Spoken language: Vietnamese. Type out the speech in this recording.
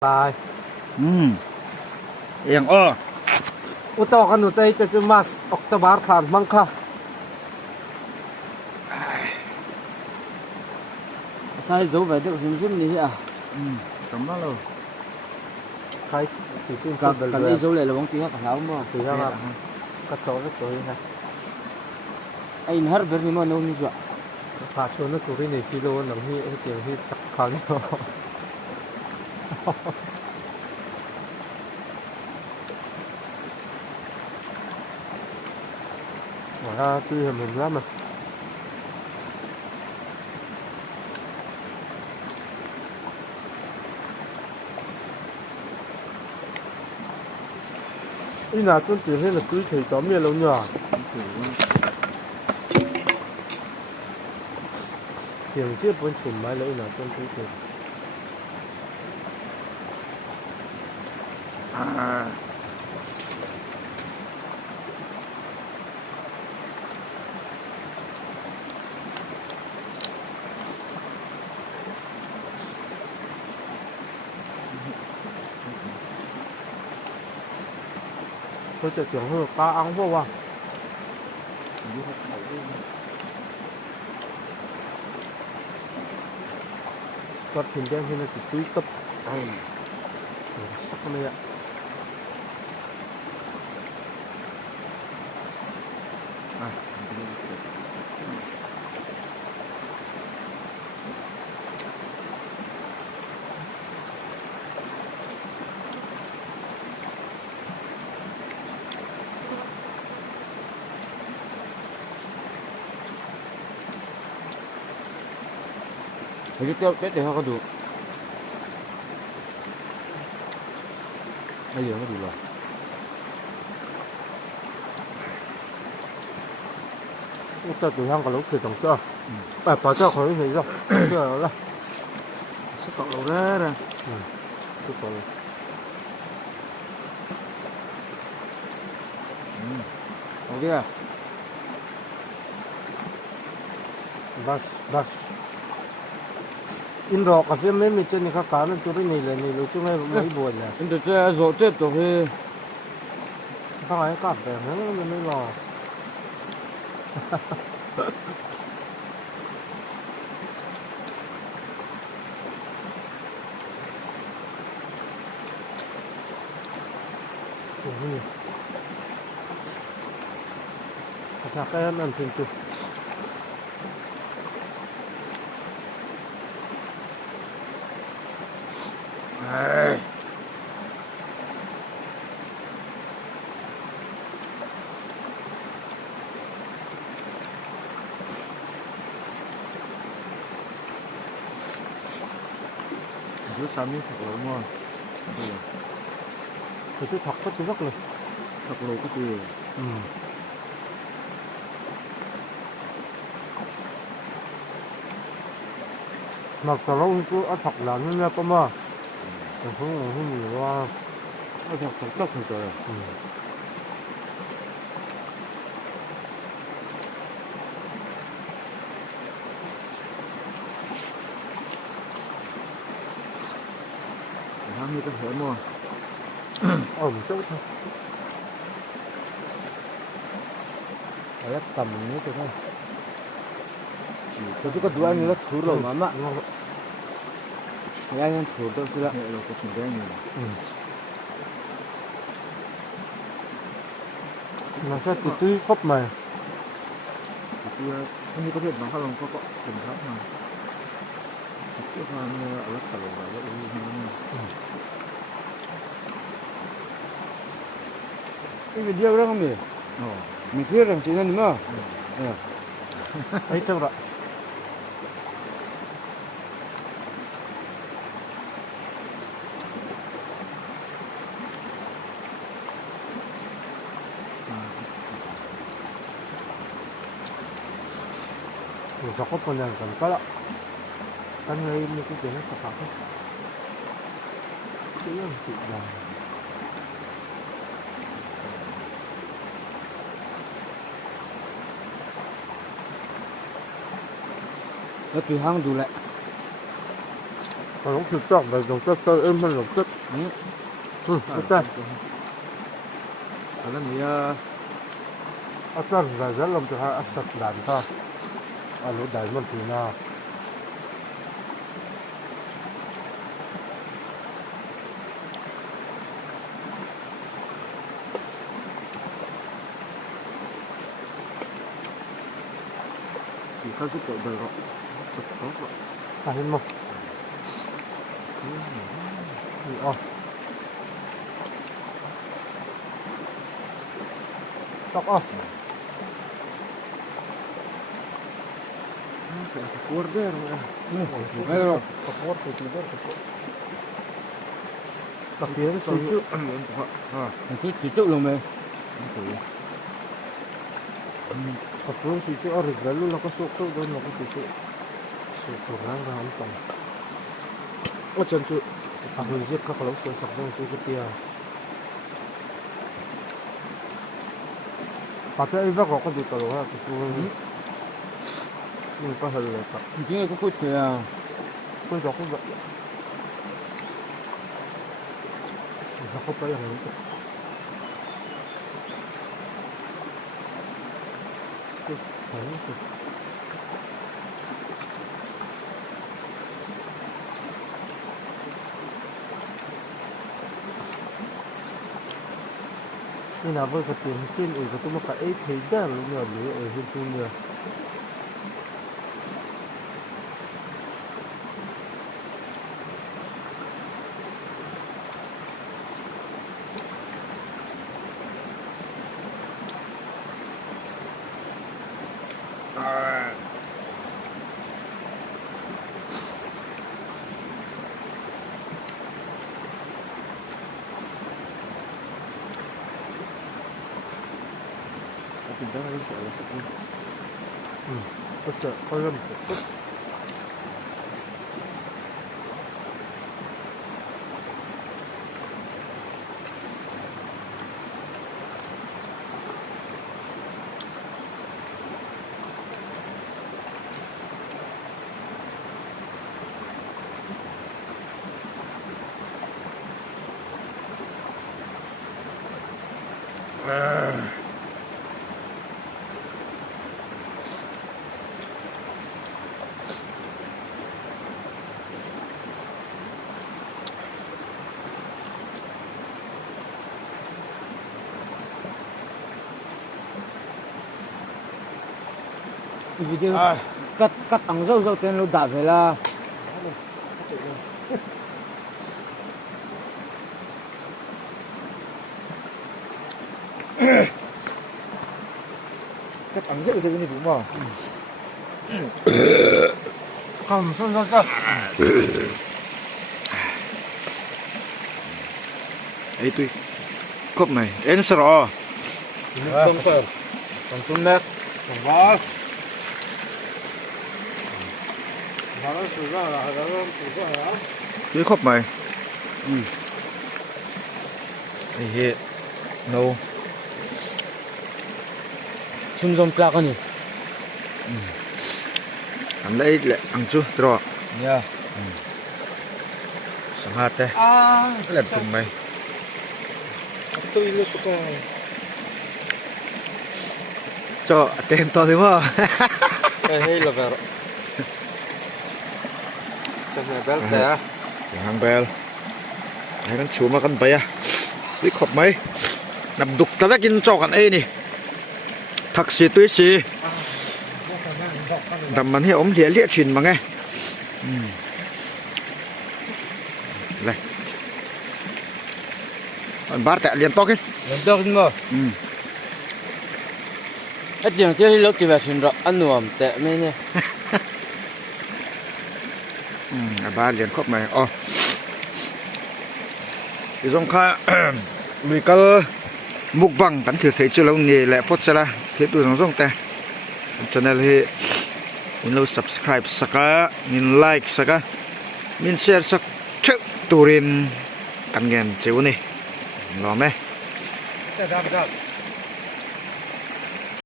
Bye. Yang oh. Uto kan utay ito mas Oktober kan mangka. Sai dấu về được dùng dùng gì à? Tấm đó luôn. Khai chỉ tin Cả đi dấu lại là bóng tiếng cả lắm mà. Thì ra là cắt số rất tối ha. Anh hết bên này mà nấu như vậy. Phá số nó tụi này chỉ luôn làm hi kiểu hi chắc khăn. Mà tuy là mình lắm mà. Ý là tôi chỉ thấy là cứ thấy có miệng lâu nhỏ. Tiền chiếc vẫn chùm máy lấy là tôi thấy tiền. Tôi sẽ tưởng hơn cá ăn vô à. Có thịt đen thì nó chỉ túi cấp. Sắc này ạ. Cái tiêu tết thì không đủ. Bây giờ nó đủ rồi. Tôi tụi hắn có lúc thì tổng cho. Bảo cho khỏi thấy rồi. Chưa là. Sẽ còn lâu ra ra. Tôi còn. Ok à? Bas. In rock cà phê mấy mình trên cái cá nó tụi này là này chúng này mấy buồn nè. Anh được chơi rồi tết rồi thì Không ai cắt về nó mới lò. Sao cái ăn ăn thịt Cứ sao miếng thật lỗ mua. thì tôi thật có tôi rất là. Thật lỗ cái gì. Mặc tờ lâu cứ ăn thật là nó có mà. Không nhiều quá. nó thật thật tốt rồi. Hắn như cái thể mua. Một chút thôi. Đấy tầm như thế thôi. Tôi chỉ có đứa anh là thử rồi mà mà. Anh thử tôi chưa. Hệ là có thằng đen này. Nó sẽ từ tuy khóc mà. Thì không như có việc nó khác lòng có phần khác mà. Trước là ở lớp tàu và lớp như thế này. Cái video đó không nhỉ? Mình biết rằng chỉ là nữa. Ấy đâu rồi. Mình có con này còn có đó. Anh ơi, mấy cái chuyện nó thật thật. Cái gì chị làm. nó tùy hang đủ lại còn cũng thịt chọc này dùng chất em hơn dùng chất ok Ở đây thì à chân là rất lòng cho hai sạch đàn ta à lỗ đáy mình thì nào chỉ có giúp cậu đời họ chụp tốt vậy. à hết một tóc Border, Ayo. kapor itu border. tapi ini susu Cucuk luôn mày. kapur susu original lu lah susu dan lah susu susu orang gampang oh jancu aku lihat kalau susu dong susu dia pakai iba kok di kalau aku susu ini pas ada letak Chính là có cút kìa. tôi cho cũng vậy sao không phải yang ituนี่นะเว้ยกระตุ้นจิ้นอีกกระตุ้นมากับไอ้เพย์ด้านหรือหรือเห็นตัวเนี่ยPindah lagi soalnya. ก็จะก็เริ่มVì thế cắt tăng dâu tên lúc đã phải là Cắt ống rượu gì bên này đúng không? không sao sao Ấy tôi cốc này, em sợ rõ. không phải còn tôm nét. không có nó tự ra là nó tự ra hả Cái cốc này. Ấy no. Chum dòng plak anh. Anh lấy lại ăn chú trọ. Yeah. Sang hạt đây. Lần cùng mày. tôi lúc cái Cho tên to đúng không? hay là vậy cho người bé té Hàng bèl. Đấy con chú mà con bay à. Cái cốc mấy. Nằm đục ta vết in cho con ấy nè. Thật sự tuyệt sĩ. Đầm mình hay ốm lĩa lĩa chuyện mà nghe. Đây. Bát tẹ liền to cái. Lần đầu tiên mà. Hết chuyện chơi lúc thì về xin rõ ăn nuông tệ mấy nè. Bát liền khóc mày. Thì dòng khai lùi cơ mục bằng cắn thử thấy chưa lâu nghề lẹ phốt ra là thế tôi nó dòng tè. Channel thì mình lâu subscribe saka, mình like saka, mình share sak trước turin ăn ngàn chiếu này. Ngon mấy.